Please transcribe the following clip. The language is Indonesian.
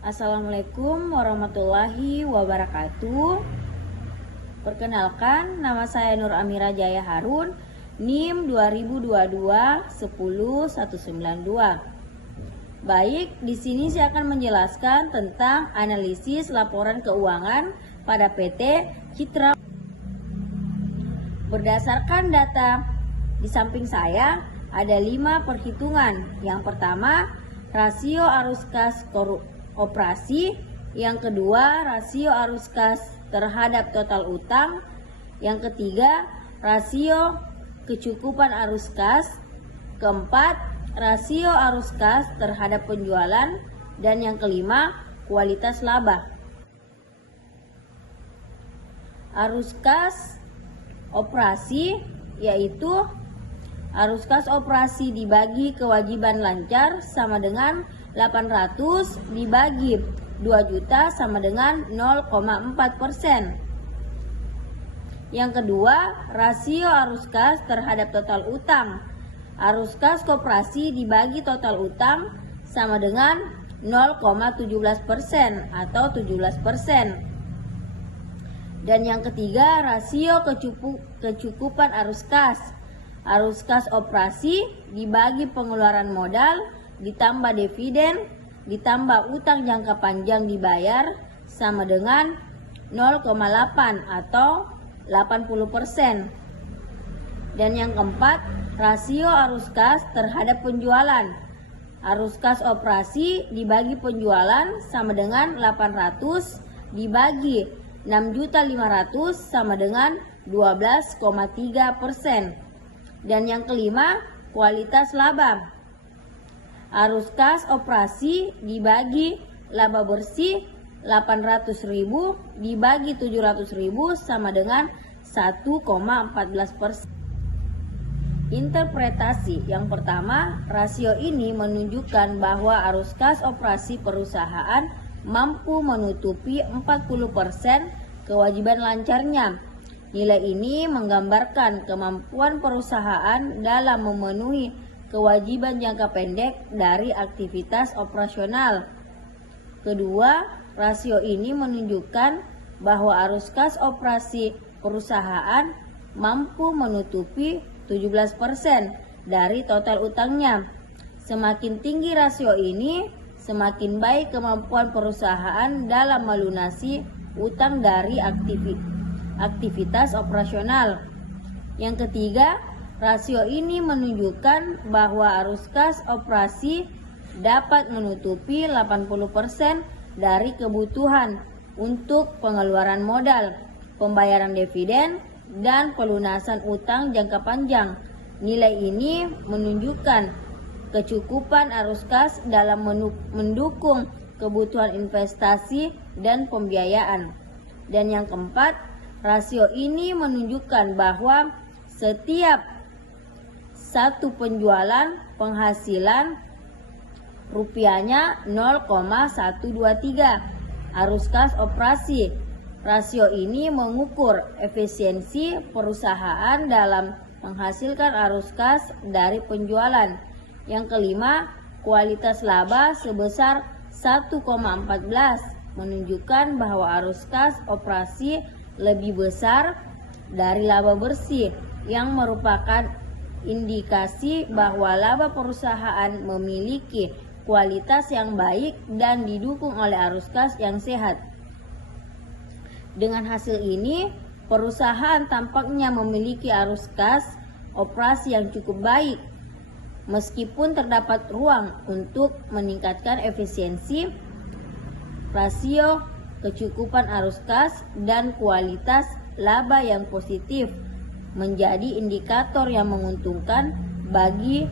Assalamualaikum warahmatullahi wabarakatuh. Perkenalkan, nama saya Nur Amira Jaya Harun, NIM 2022-10192. Baik, di sini saya akan menjelaskan tentang analisis laporan keuangan pada PT Citra. Berdasarkan data di samping saya, ada 5 perhitungan. Yang pertama, rasio arus kas operasi. Yang kedua, rasio arus kas terhadap total utang. Yang ketiga, rasio kecukupan arus kas. Keempat, rasio arus kas terhadap penjualan. Dan yang kelima, kualitas laba. Arus kas operasi yaitu arus kas operasi dibagi kewajiban lancar sama dengan 800 dibagi 2 juta sama dengan 0,4%. Yang kedua, rasio arus kas terhadap total utang. Arus kas koperasi dibagi total utang sama dengan 0,17% atau 17%. Dan yang ketiga, rasio kecukupan arus kas. Arus kas operasi dibagi pengeluaran modal ditambah dividen ditambah utang jangka panjang dibayar sama dengan 0,8 atau 80%. Dan yang keempat, rasio arus kas terhadap penjualan. Arus kas operasi dibagi penjualan sama dengan 800 dibagi 6.500 sama dengan 12,3%. Dan yang kelima, kualitas laba. Arus kas operasi dibagi laba bersih 800.000 dibagi 700.000 sama dengan 1,14%. Interpretasi yang pertama, rasio ini menunjukkan bahwa arus kas operasi perusahaan mampu menutupi 40% kewajiban lancarnya. Nilai ini menggambarkan kemampuan perusahaan dalam memenuhi kewajiban jangka pendek dari aktivitas operasional. Kedua, rasio ini menunjukkan bahwa arus kas operasi perusahaan mampu menutupi 17% dari total utangnya. Semakin tinggi rasio ini, semakin baik kemampuan perusahaan dalam melunasi utang dari aktivitas operasional. Yang ketiga, rasio ini menunjukkan bahwa arus kas operasi dapat menutupi 80% dari kebutuhan untuk pengeluaran modal, pembayaran dividen, dan pelunasan utang jangka panjang. Nilai ini menunjukkan kecukupan arus kas dalam mendukung kebutuhan investasi dan pembiayaan. Dan yang keempat, rasio ini menunjukkan bahwa setiap satu penjualan penghasilan rupiahnya 0,123 arus kas operasi. Rasio ini mengukur efisiensi perusahaan dalam menghasilkan arus kas dari penjualan. Yang kelima, kualitas laba sebesar 1,14 menunjukkan bahwa arus kas operasi lebih besar dari laba bersih yang merupakan indikasi bahwa laba perusahaan memiliki kualitas yang baik dan didukung oleh arus kas yang sehat. Dengan hasil ini, perusahaan tampaknya memiliki arus kas operasi yang cukup baik, meskipun terdapat ruang untuk meningkatkan efisiensi, rasio kecukupan arus kas, dan kualitas laba yang positif menjadi indikator yang menguntungkan bagi